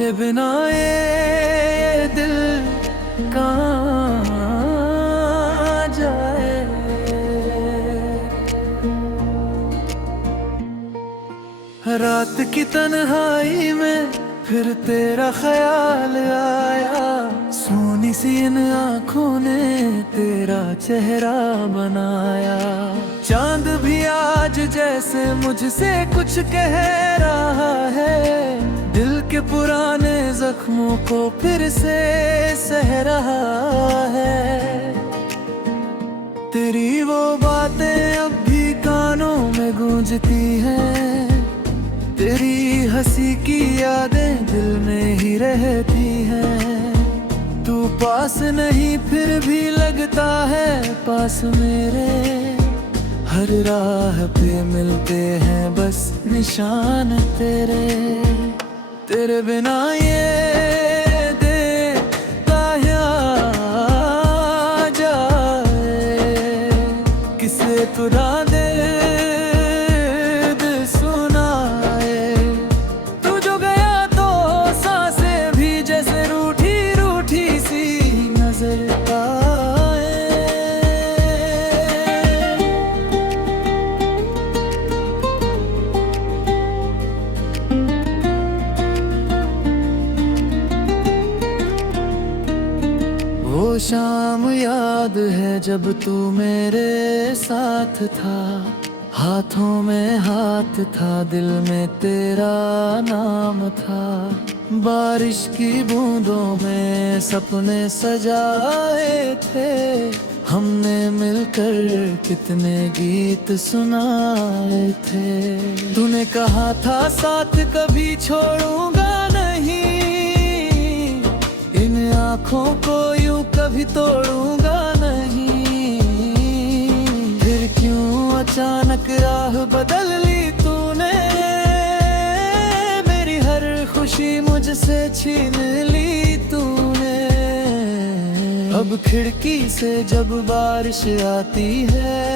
तेरे बिना ये दिल कहाँ जाए। रात की तन्हाई में फिर तेरा ख्याल आया, सोनी सी इन आँखों ने तेरा चेहरा बनाया। चांद भी आज जैसे मुझसे कुछ कह रहा है, दिल के पुराने जख्मों को फिर से सह रहा है। तेरी वो बातें अब भी कानों में गूंजती हैं, तेरी हंसी की यादें दिल में ही रहती हैं। तू पास नहीं फिर भी लगता है पास मेरे, हर राह पे मिलते हैं बस निशान तेरे। तेरे बिना ये दिन कहाँ जाए, किसे तुरा दे सुनाए। तू जो गया तो सांसें भी जैसे रूठी रूठी सी नजर आए। वो शाम याद है जब तू मेरे साथ था, हाथों में हाथ था दिल में तेरा नाम था। बारिश की बूंदों में सपने सजाए थे, हमने मिलकर कितने गीत सुनाए थे। तूने कहा था साथ कभी छोड़ूंगा नहीं, इन आँखों को यूं कभी तोड़ूंगा नहीं। फिर क्यों अचानक राह बदल ली तूने, मेरी हर खुशी मुझसे छीन ली तूने। अब खिड़की से जब बारिश आती है,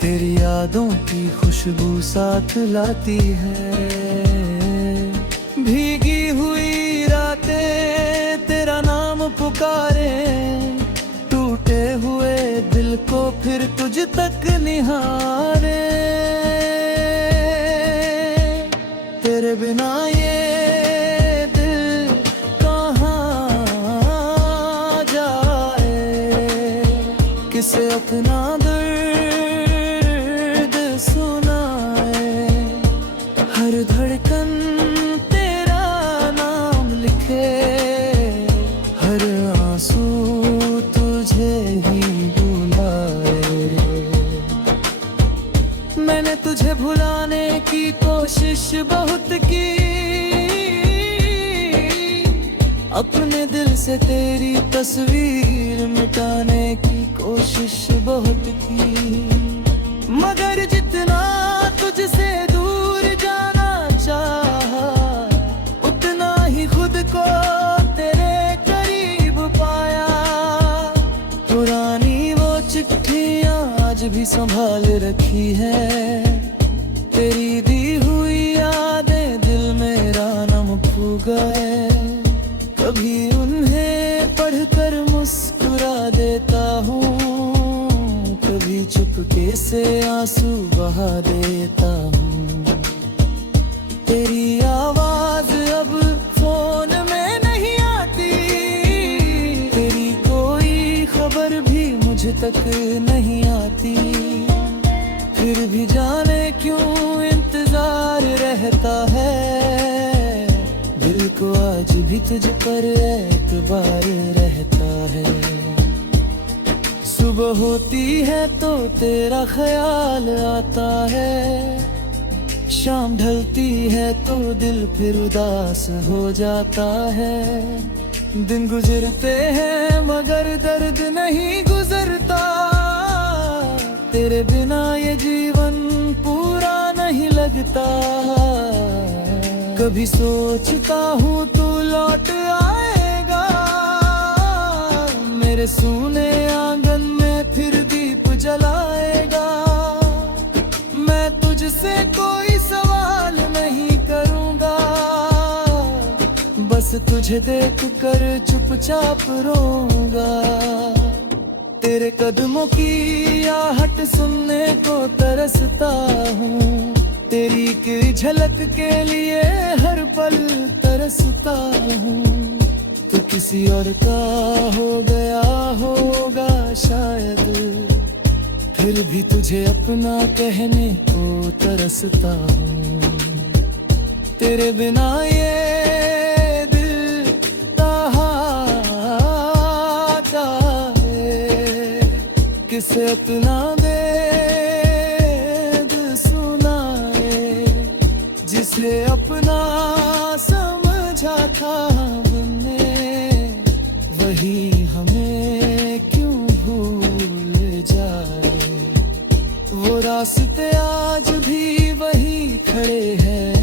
तेरी यादों की खुशबू साथ लाती है। भीगी हुई रातें तेरा नाम पुकारे, टूटे हुए दिल को फिर तुझ तक निहारे। तेरे बिना ये दिल कहाँ जाए, किसे अपना दर्द सुनाए। हर धड़कन तेरा नाम लिखे, हर आंसू तुझे ही बुलाए। मैंने तुझे भुलाने की कोशिश बहुत की, अपने दिल से तेरी तस्वीर मिटाने की कोशिश बहुत की। मगर जितना तुझसे दूर जाना चाहा, उतना ही खुद को तेरे करीब पाया। पुरानी वो चिट्ठियाँ आज भी संभाल रखी है, तेरी दी हुई यादें दिल मेरा नम खो गए। कभी उन्हें पढ़कर मुस्कुरा देता हूँ, कभी चुपके से आंसू बहा देता हूँ। तेरी आवाज अब फोन में नहीं आती, तेरी कोई खबर भी मुझ तक नहीं आती। फिर भी जाने क्यों इंतजार रहता है, दिल को आज भी तुझ पर एतबार रहता है। सुबह होती है तो तेरा ख्याल आता है, शाम ढलती है तो दिल फिर उदास हो जाता है। दिन गुजरते हैं मगर दर्द नहीं गुजरता, तेरे बिना ये जीवन पूरा नहीं लगता। कभी सोचता हूँ तू लौट आएगा, मेरे सूने आंगन में फिर दीप जलाएगा। मैं तुझसे कोई सवाल नहीं करूँगा, तुझे देख कर चुपचाप रोऊंगा। तेरे कदमों की आहट सुनने को तरसता हूँ। तेरी की झलक के लिए हर पल तरसता हूँ। तू किसी और का हो गया होगा शायद, फिर भी तुझे अपना कहने को तरसता हूँ। तेरे बिना ये दिल कहाँ जाए, किसे अपना दर्द सुनाए। जिसे अपना समझा था हमने, वही हमें क्यों भूल जाए। वो रास्ते आज भी वही खड़े हैं,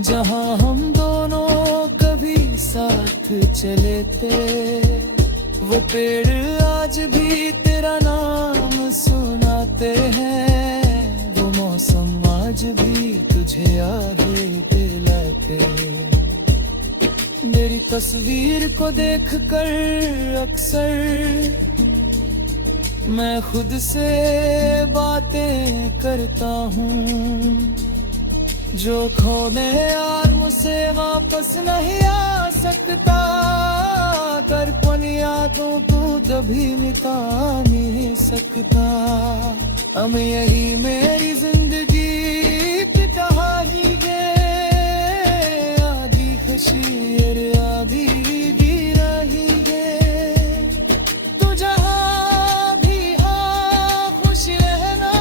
जहाँ हम दोनों कभी साथ चले थे। वो पेड़ आज भी तेरा नाम सुनाते हैं। वो मौसम आज भी तुझे याद दिलाते। मेरी तस्वीर को देखकर अक्सर मैं खुद से बातें करता हूँ। जो खोने यार मुझसे वापस नहीं आ सकता, दर्पण यादों को कभी मिटा नहीं सकता। हम यही मेरी जिंदगी की कहानी है, आधी खुशी और आधी जी रही है। तू जहाँ भी आ खुश रहना,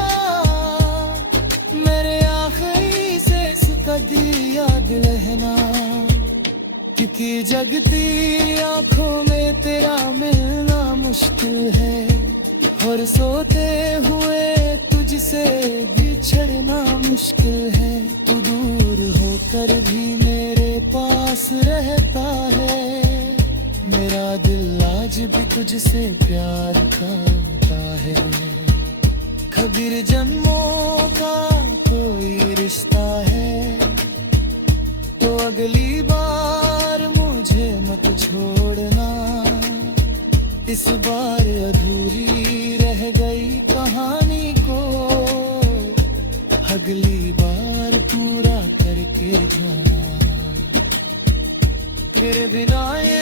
मेरे आखिरी से कभी याद रहना। क्योंकि जगती आंखों में तेरा मिलना मुश्किल है, और सोते हुए तुझसे बिछड़ना मुश्किल है। तू दूर होकर भी मेरे पास रहता है, मेरा दिल आज भी तुझसे प्यार करता है। कबीर जन्मों का कोई रिश्ता है, तो अगली बार मुझे मत छोड़ना। इस बार अधूरी रह गई कहानी को, अगली बार पूरा करके जाना। तेरे बिना ये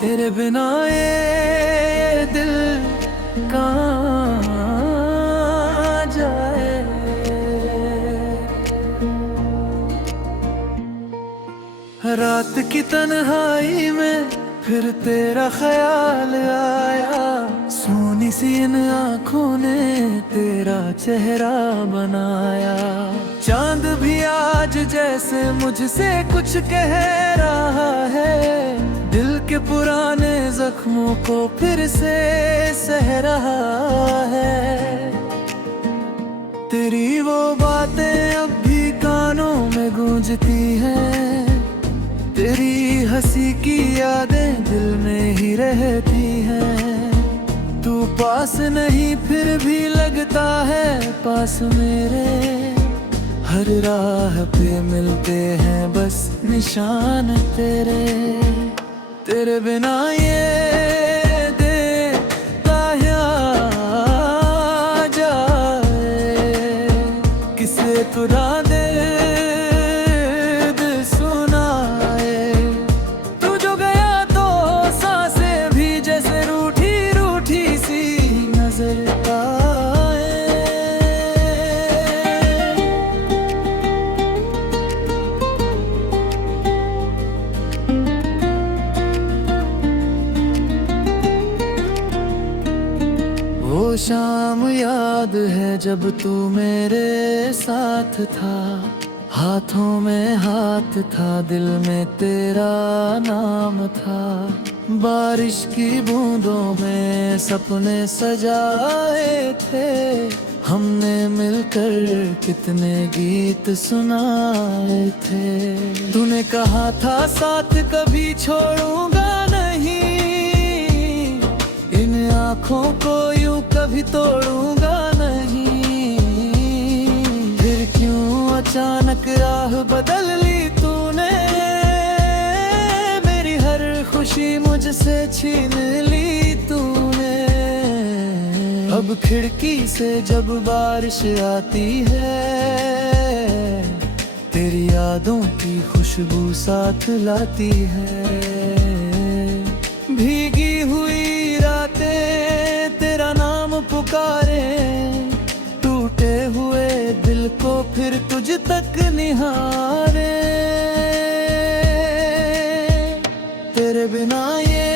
तेरे बिना ये दिल कहाँ जाए। रात की तन्हाई में फिर तेरा ख्याल आया। सोनी सी इन आँखों ने तेरा चेहरा बनाया। चांद भी आज जैसे मुझसे कुछ कह रहा है, दिल के पुराने जख्मों को फिर से सह रहा है। तेरी वो बातें अब भी कानों में गूंजती हैं, तेरी हंसी की यादें दिल में ही रहती हैं। तू पास नहीं फिर भी लगता है पास मेरे, हर राह पे मिलते हैं बस निशान तेरे। तेरे बिना ये दिन कहाँ जाए, किसे तुरा दर्द सुनाए। तू जो गया तो सांसें भी जैसे रूठी रूठी सी नजर आए। वो शाम याद है जब तू मेरे साथ था, हाथों में हाथ था, दिल में तेरा नाम था। बारिश की बूंदों में सपने सजाए थे, हमने मिलकर कितने गीत सुनाए थे। तूने कहा था साथ कभी छोड़ूंगा नहीं, आँखों को यूं कभी तोड़ूंगा नहीं। फिर क्यों अचानक राह बदल ली तूने, मेरी हर खुशी मुझसे छीन ली तूने। अब खिड़की से जब बारिश आती है, तेरी यादों की खुशबू साथ लाती है। भीगी हुई रातें तेरा नाम पुकारे, टूटे हुए दिल को फिर तुझ तक निहारे। तेरे बिना ये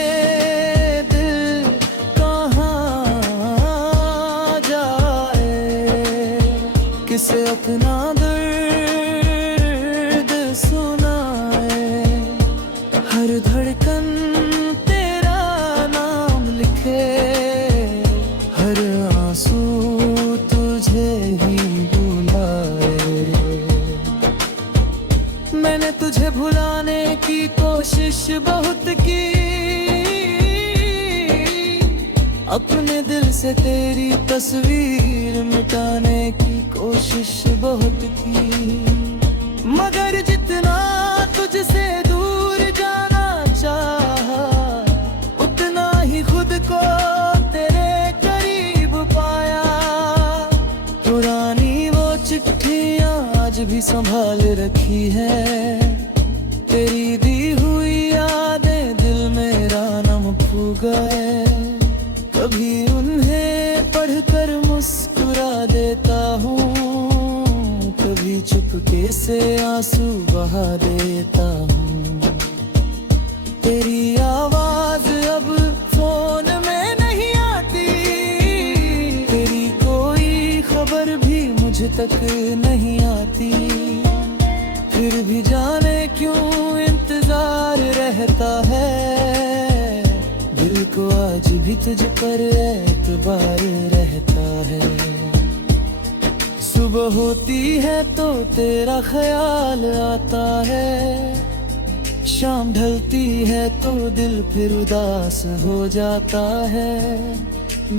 दिल कहाँ जाए, किसे अपना दर्द सुनाए। हर धड़कन तेरा नाम लिखे, हर आंसू तुझे ही बुलाए। मैंने तुझे भुलाने की कोशिश बहुत की, अपने दिल से तेरी तस्वीर मिटाने की कोशिश बहुत की। मगर जितना तुझसे दूर जाना चाहा, उतना ही खुद को तेरे करीब पाया। पुरानी वो चिट्ठियाँ आज भी संभाल रखी है, तेरी दी हुई यादें दिल मेरा नम फू गए। कभी उन्हें पढ़कर मुस्कुरा देता हूँ, कभी चुपके से आंसू बहा देता हूँ। तेरी आवाज अब फोन में नहीं आती, तेरी कोई खबर भी मुझ तक नहीं आती। फिर भी जाने क्यों इंतजार रहता है, दिल को आज भी तुझ पर एतबार रहता है। सुबह होती है तो तेरा ख्याल आता है, शाम ढलती है तो दिल फिर उदास हो जाता है।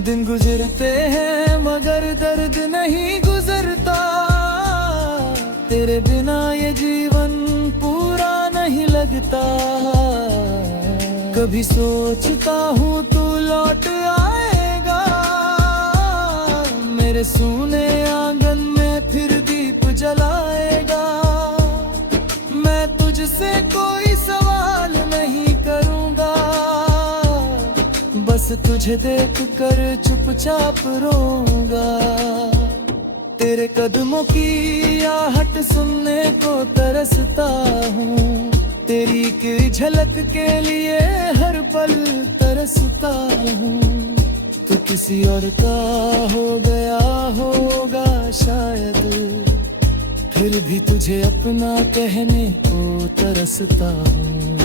दिन गुजरते हैं मगर दर्द नहीं गुजरता, तेरे बिना ये जीवन पूरा नहीं लगता। कभी सोचता हूँ तू लौट आएगा, मेरे सूने आंगन में फिर दीप जलाएगा। मैं तुझसे कोई सवाल नहीं करूँगा, बस तुझे देख कर चुपचाप रोऊंगा। तेरे कदमों की आहट सुनने को तरसता हूँ, तेरी की झलक के लिए हर पल तरसता हूँ। तू किसी और का हो गया होगा शायद, फिर भी तुझे अपना कहने को तरसता हूँ।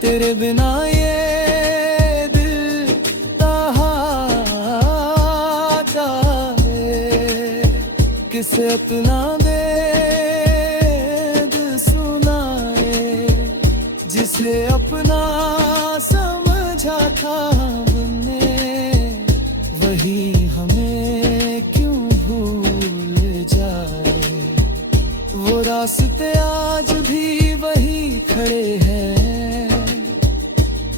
तेरे बिना ये दिल कहाँ जाए, किसे अपना जिसे अपना समझा था हमने, वही हमें क्यों भूल जाए। वो रास्ते आज भी वही खड़े हैं,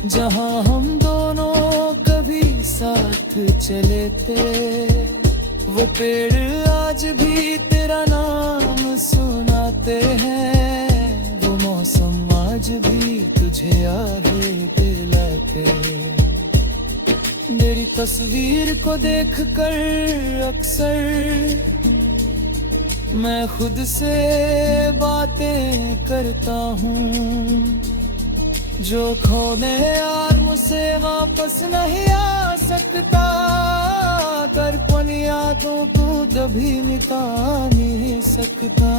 जहां हम दोनों कभी साथ चले थे। वो पेड़ आज भी तेरा नाम सुनाते हैं, वो मौसम आज भी तुझे याद दिलाते। मेरी तस्वीर को देखकर अक्सर मैं खुद से बातें करता हूँ। जो खोने यार मुझसे वापस नहीं आ सकता, दर्पण यादों को कभी मिटा नहीं सकता।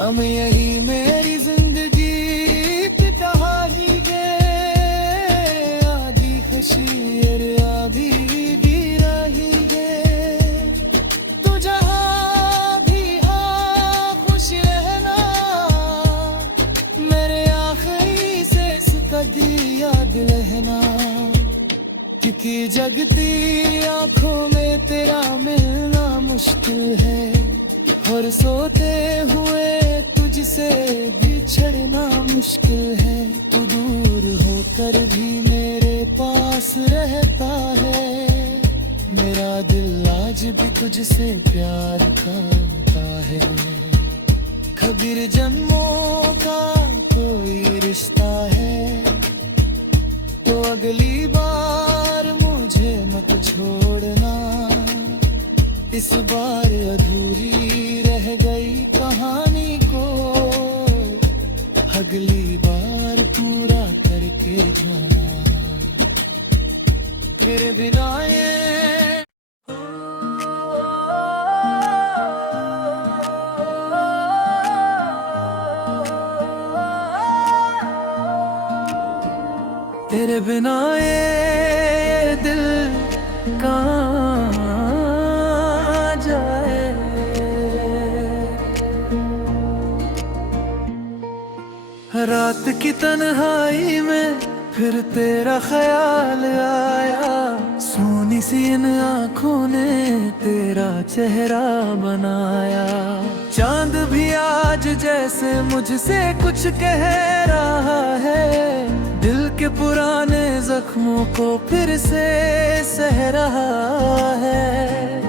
हम यही मेरी जिंदगी की कहानी है, आधी खुशी और आधी गी रही है। तू जहाँ भी आ खुश रहना, मेरे आखिरी से कभी याद रहना, क्योंकि लगती आंखों में तेरा मिलना मुश्किल है, और सोते हुए तुझसे बिछड़ना मुश्किल है। तू दूर होकर भी मेरे पास रहता है, मेरा दिल आज भी तुझसे प्यार करता है। कबीर जन्मों का कोई रिश्ता है, तो अगली बार मुझे मत छोड़ना। इस बार अधूरी रह गई कहानी को, अगली बार पूरा करके जाना। तेरे बिना ये तेरे बिना ये दिल कहाँ जाए। रात की तन्हाई में फिर तेरा ख्याल आया, सोनी सी इन आँखों ने तेरा चेहरा बनाया। चांद भी आज जैसे मुझसे कुछ कह रहा है, दिल के पुराने जख्मों को फिर से सह रहा है।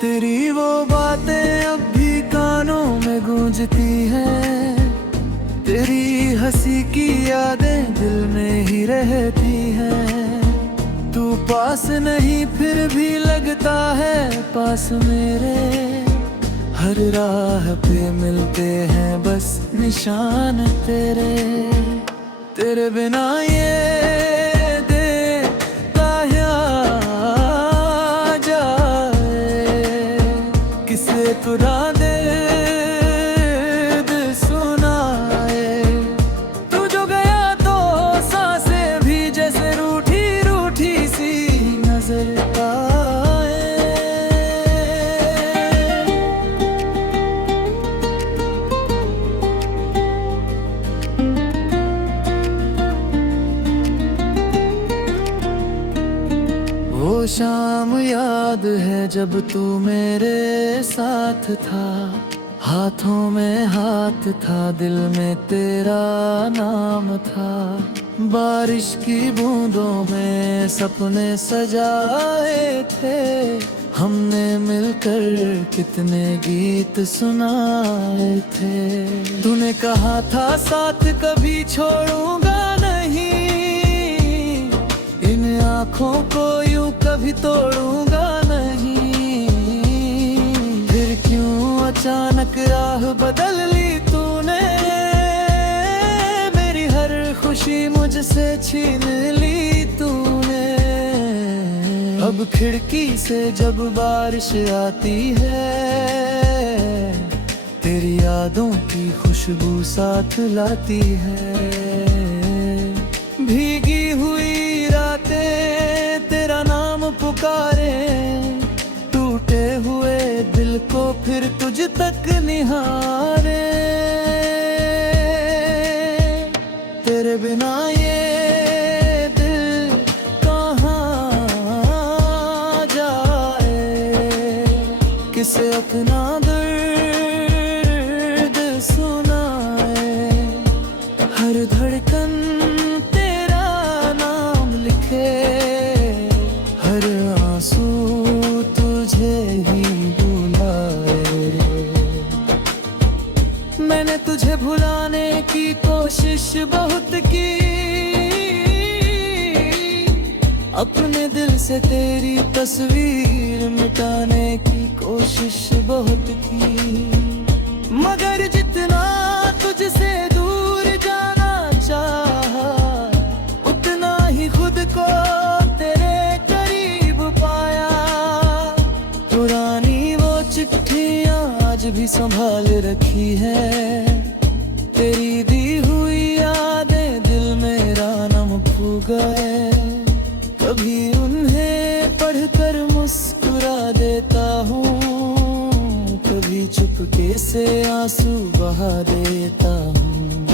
तेरी वो बातें अब भी कानों में गूंजती हैं, तेरी हंसी की यादें दिल में ही रहती हैं। तू पास नहीं फिर भी लगता है पास मेरे, हर राह पे मिलते हैं बस निशान तेरे। तेरे बिना ये दिन कहाँ जाए, किसे तुरा दे सुनाए। तू जो गया तो सांसें भी जैसे रूठी रूठी सी नजर आए। वो शाम याद है जब तू मेरे साथ था, हाथों में हाथ था, दिल में तेरा नाम था। बारिश की बूंदों में सपने सजाए थे, हमने मिलकर कितने गीत सुनाए थे। तूने कहा था साथ कभी छोड़ूंगा नहीं, इन आँखों को यूं कभी तोड़ूंगा नहीं। फिर क्यों अचानक राह बदल ली तूने, मेरी हर खुशी मुझसे छीन ली तूने। अब खिड़की से जब बारिश आती है, तेरी यादों की खुशबू साथ लाती है। भीगी हुई रातें तेरा नाम पुकारे, टूटे हुए दिल को फिर तुझ तक निहारे। तेरे बिना ये दिल कहाँ जाए, किसे अपना दर्द सुनाए। हर धड़कन तेरा नाम लिखे, हर आंसू तुझे ही बुलाए। मैंने तुझे भुलाने की कोशिश बहुत की, अपने दिल से तेरी तस्वीर मिटाने की कोशिश बहुत की। मगर जितना तुझसे दूर जाना चाहा, उतना ही खुद को तेरे करीब पाया। पुरानी वो चिट्ठियाँ आज भी संभाल रखी है, तेरी दी हुई यादें दिल मेरा नम खू गए। कभी उन्हें पढ़कर मुस्कुरा देता हूँ, कभी चुपके से आंसू बहा देता हूँ।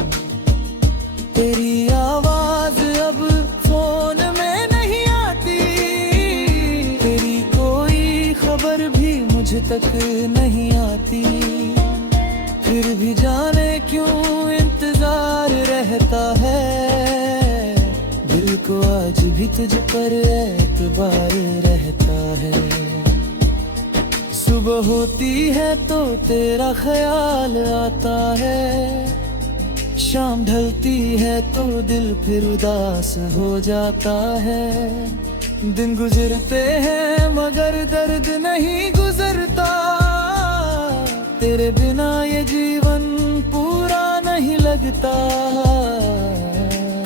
तेरी आवाज अब फोन में नहीं आती, तक नहीं आती, फिर भी जाने क्यों इंतजार रहता है। दिल को आज भी तुझ पर एतबार रहता है। सुबह होती है तो तेरा ख्याल आता है, शाम ढलती है तो दिल फिर उदास हो जाता है। दिन गुजरते हैं मगर दर्द नहीं गुजरता, तेरे बिना ये जीवन पूरा नहीं लगता।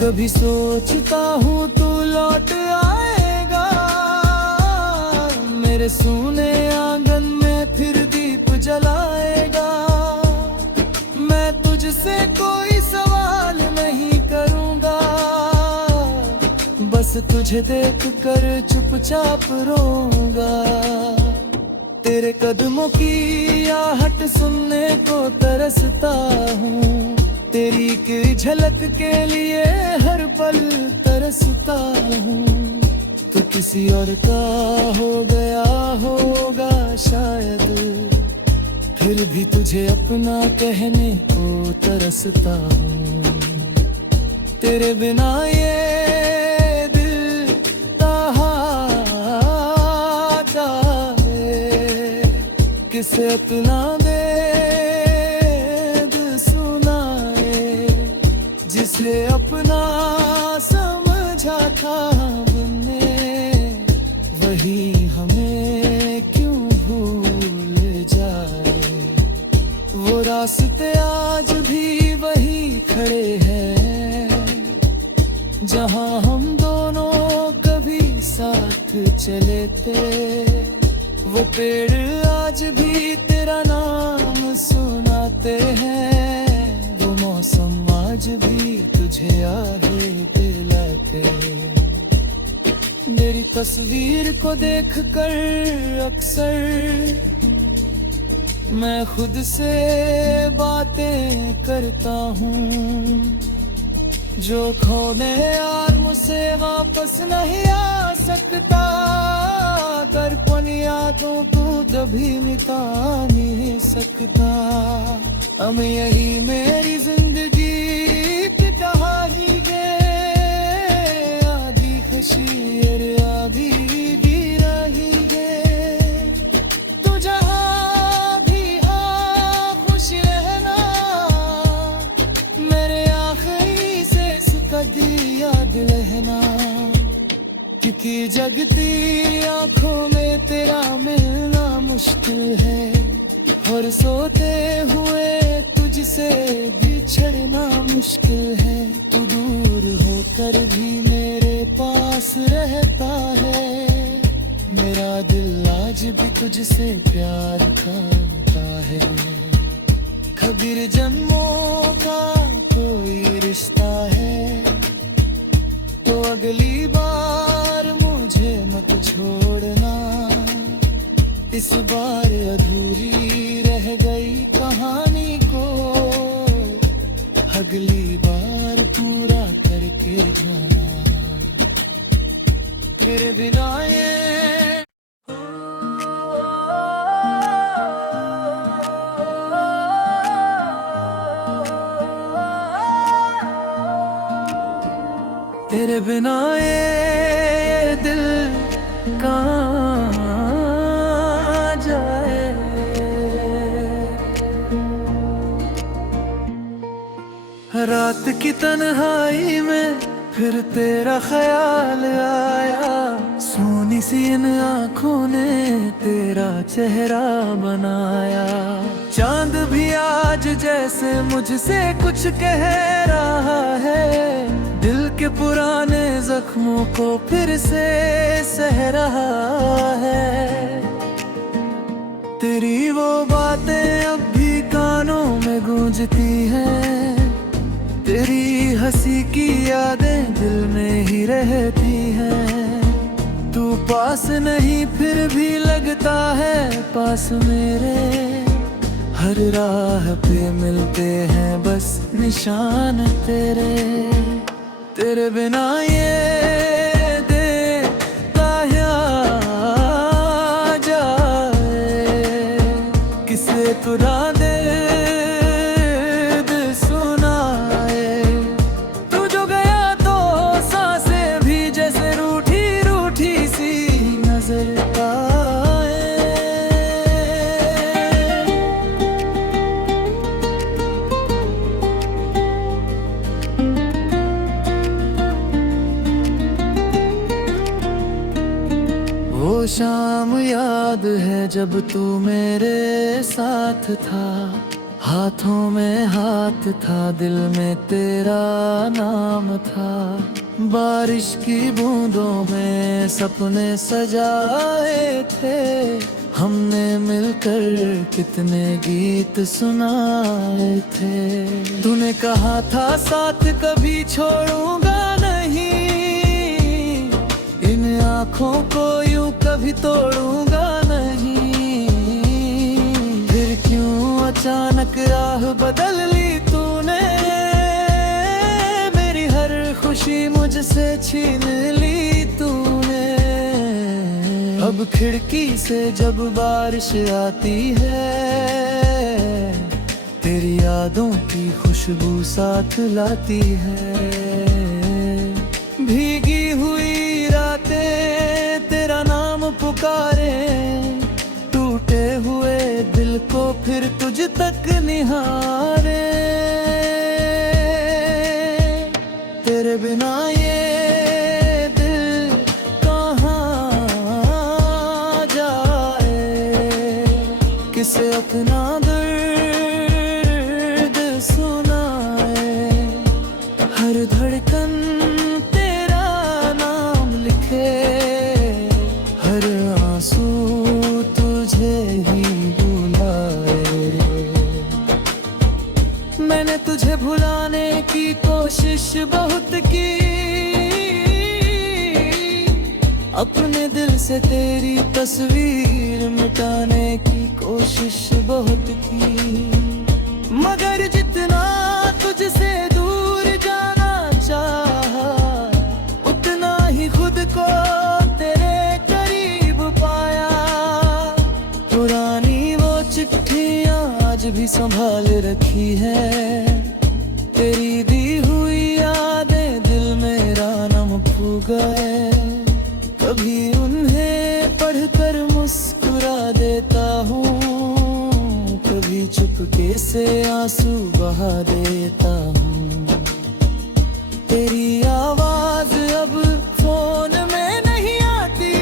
कभी सोचता हूँ तू लौट आएगा, मेरे सूने आंगन में फिर दीप जलाएगा। मैं तुझसे कोई सवाल नहीं करूँगा, बस तुझे देख कर चुपचाप रोऊंगा। तेरे कदमों की आहट सुनने को तरसता हूँ, तेरी की झलक के लिए हर पल तरसता हूँ। तू किसी और का हो गया होगा शायद, फिर भी तुझे अपना कहने को तरसता हूँ। तेरे बिना ये दिल तहाता है, किसे अपना दर्द सुनाए। जिसे अपना समझा था हमने, वही हमें क्यों भूल जाए। वो रास्ते आज भी वही खड़े हैं, जहाँ हम दोनों कभी साथ चले थे। वो पेड़ आज भी तेरा नाम सुनाते हैं, वो मौसम आज भी तुझे याद दिलाते। मेरी तस्वीर को देखकर अक्सर मैं खुद से बातें करता हूँ। जो खोने यार मुझसे वापस नहीं आ सकता, दर्पण यादों को कभी मिटा नहीं सकता। हम यही मेरी जिंदगी की कहानी है, आधी खुशी और आधी गिराही है। तू जहाँ भी आ खुश रहना, मेरे आखिरी से कदी याद रहना। क्योंकि जगती आंखों में तेरा मिलना मुश्किल है, और सोते हुए तुझसे बिछड़ना मुश्किल है। तू दूर होकर भी मेरे पास रहता है, मेरा दिल आज भी तुझसे प्यार करता है। कबीर जन्मों का कोई रिश्ता है, तो अगली बार मुझे मत छोड़ना। इस बार अधूरी रह गई कहानी को, अगली बार पूरा करके जाना। तेरे बिना ये तेरे बिना ये दिल कहाँ जाए। रात की तन्हाई में फिर तेरा ख्याल आया, सोनी सी इन आँखों ने तेरा चेहरा बनाया। चांद भी आज जैसे मुझसे कुछ कह रहा है, दिल के पुराने जख्मों को फिर से सह रहा है। तेरी वो बातें अब भी कानों में गूंजती हैं, तेरी हंसी की यादें दिल में ही रहती हैं। तू पास नहीं फिर भी लगता है पास मेरे, हर राह पे मिलते हैं बस निशान तेरे। तेरे बिना ये दिन कहाँ जाए। मुस्कुरा दे सुनाए। तू जो गया तो सांसें भी जैसे रूठी रूठी सी नजर आए। वो शाम याद है जब तू मेरे साथ था, हाथों में हाथ था, दिल में तेरा नाम था। बारिश की बूंदों में सपने सजाए थे, हमने मिलकर कितने गीत सुनाए थे। तूने कहा था साथ कभी छोड़ूंगा नहीं, इन आँखों को यूं कभी तोड़ूंगा नहीं। फिर क्यों अचानक राह बदल ली तूने, मेरी हर खुशी मुझसे छीन ली तूने। अब खिड़की से जब बारिश आती है, तेरी यादों की खुशबू साथ लाती है। भीगी हुई तेरा नाम पुकारे, टूटे हुए दिल को फिर तुझ तक निहारे। तेरे बिना ये दिल कहाँ जाए, किसे अपना दर्द सुनाए। हर धड़कन मैंने तुझे भुलाने की कोशिश बहुत की, अपने दिल से तेरी तस्वीर मिटाने की कोशिश बहुत की। मगर जितना तुझसे दूर जाना चाहा, उतना ही खुद को तेरे करीब पाया। पुरानी वो चिट्ठियां आज भी संभाल रखी है, तेरी दी हुई यादें दिल मेरा नम खो गए। कभी उन्हें पढ़कर मुस्कुरा देता हूँ, कभी चुपके से आंसू बहा देता हूँ। तेरी आवाज अब फोन में नहीं आती,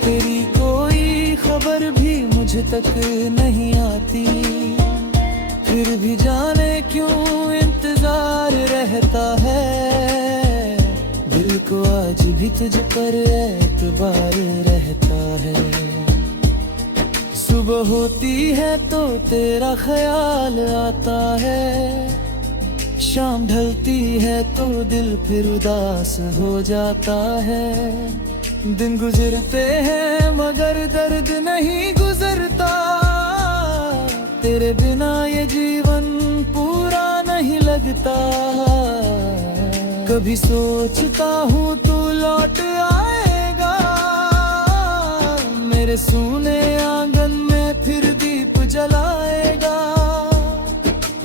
तेरी कोई खबर भी मुझ तक नहीं आती। फिर भी जाने क्यों इंतजार रहता है, दिल को आज भी तुझ पर एतबार रहता है। सुबह होती है तो तेरा ख्याल आता है, शाम ढलती है तो दिल फिर उदास हो जाता है। दिन गुजरते हैं मगर दर्द नहीं गुजरता, तेरे बिना ये जीवन पूरा नहीं लगता। कभी सोचता हूँ तू लौट आएगा, मेरे सूने आंगन में फिर दीप जलाएगा।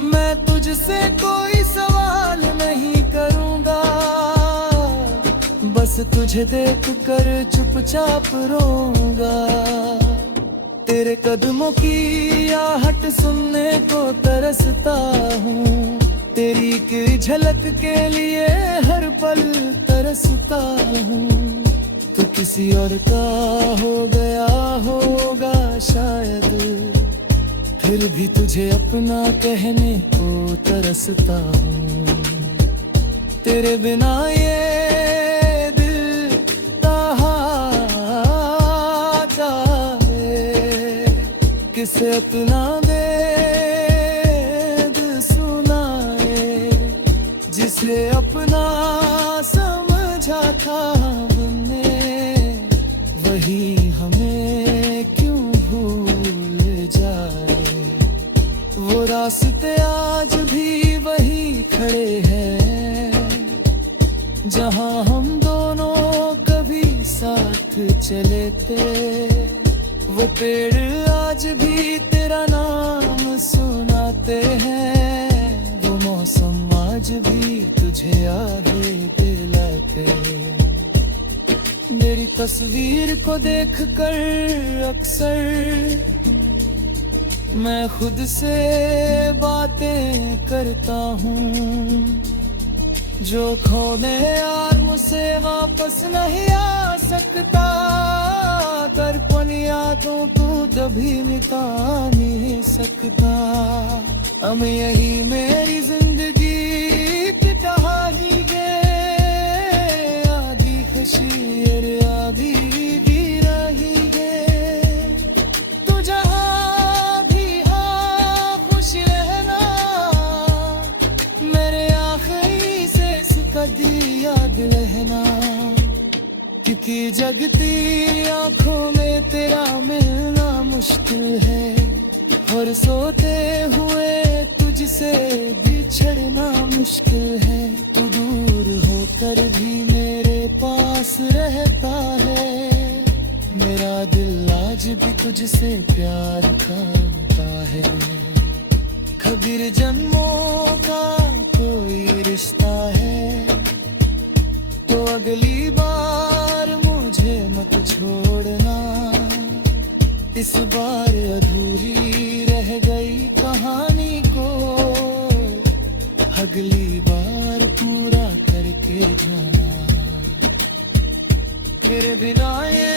मैं तुझसे कोई सवाल नहीं करूँगा, बस तुझे देख कर चुपचाप रोऊंगा। तेरे कदमों की आहट सुनने को तरसता हूँ, तेरी एक झलक के लिए हर पल तरसता हूँ। तू किसी और का हो गया होगा शायद, फिर भी तुझे अपना कहने को तरसता हूँ। तेरे बिना ये किसे अपना दर्द सुनाए, जिसे अपना समझा था हमने, वही हमें क्यों भूल जाए। वो रास्ते आज भी वही खड़े हैं, जहां हम दोनों कभी साथ चले थे। वो पेड़ आज भी तेरा नाम सुनाते हैं, वो मौसम आज भी तुझे याद दिलाते। मेरी तस्वीर को देखकर अक्सर मैं खुद से बातें करता हूँ, जो खोने यार मुझसे वापस नहीं आ सकता। दर्पण यादों को कभी मिटा नहीं सकता। हम यही मेरी जिंदगी की कहानी है, आधी खुशी और आधी दी रही है। तू जहाँ भी हाँ खुश रहना, मेरे आखिरी से कदी याद रहना। क्योंकि जगती आंखों में तेरा मिलना मुश्किल है, और सोते हुए तुझसे बिछड़ना मुश्किल है। तू दूर होकर भी मेरे पास रहता है, मेरा दिल आज भी तुझसे प्यार करता है। कबीर जन्मों का कोई रिश्ता है, तो अगली बार मुझे मत छोड़ना। इस बार अधूरी रह गई कहानी को, अगली बार पूरा करके जाना। तेरे बिना ये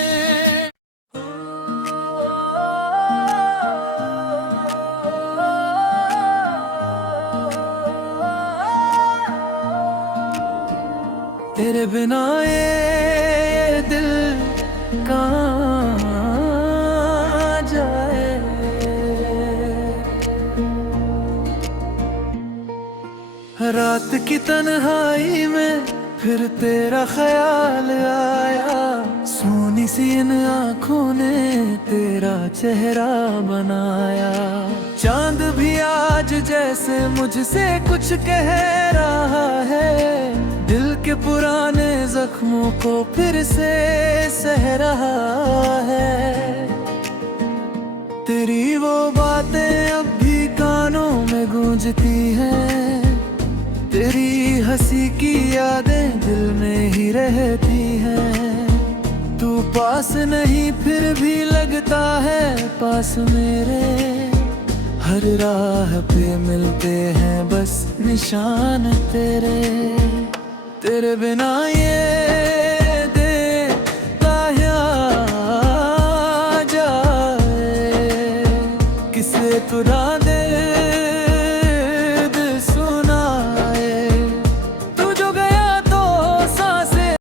तेरे बिना ये दिल कहाँ जाए। रात की तन्हाई में फिर तेरा ख्याल आया, सोनी सी इन आँखों ने तेरा चेहरा बनाया। चांद भी आज जैसे मुझसे कुछ कह रहा है, दिल के पुराने जख्मों को फिर से सह रहा है। तेरी वो बातें अब भी कानों में गूंजती हैं, तेरी हंसी की यादें दिल में ही रहती हैं। तू पास नहीं फिर भी लगता है पास मेरे, हर राह पे मिलते हैं बस निशान तेरे। तेरे बिना ये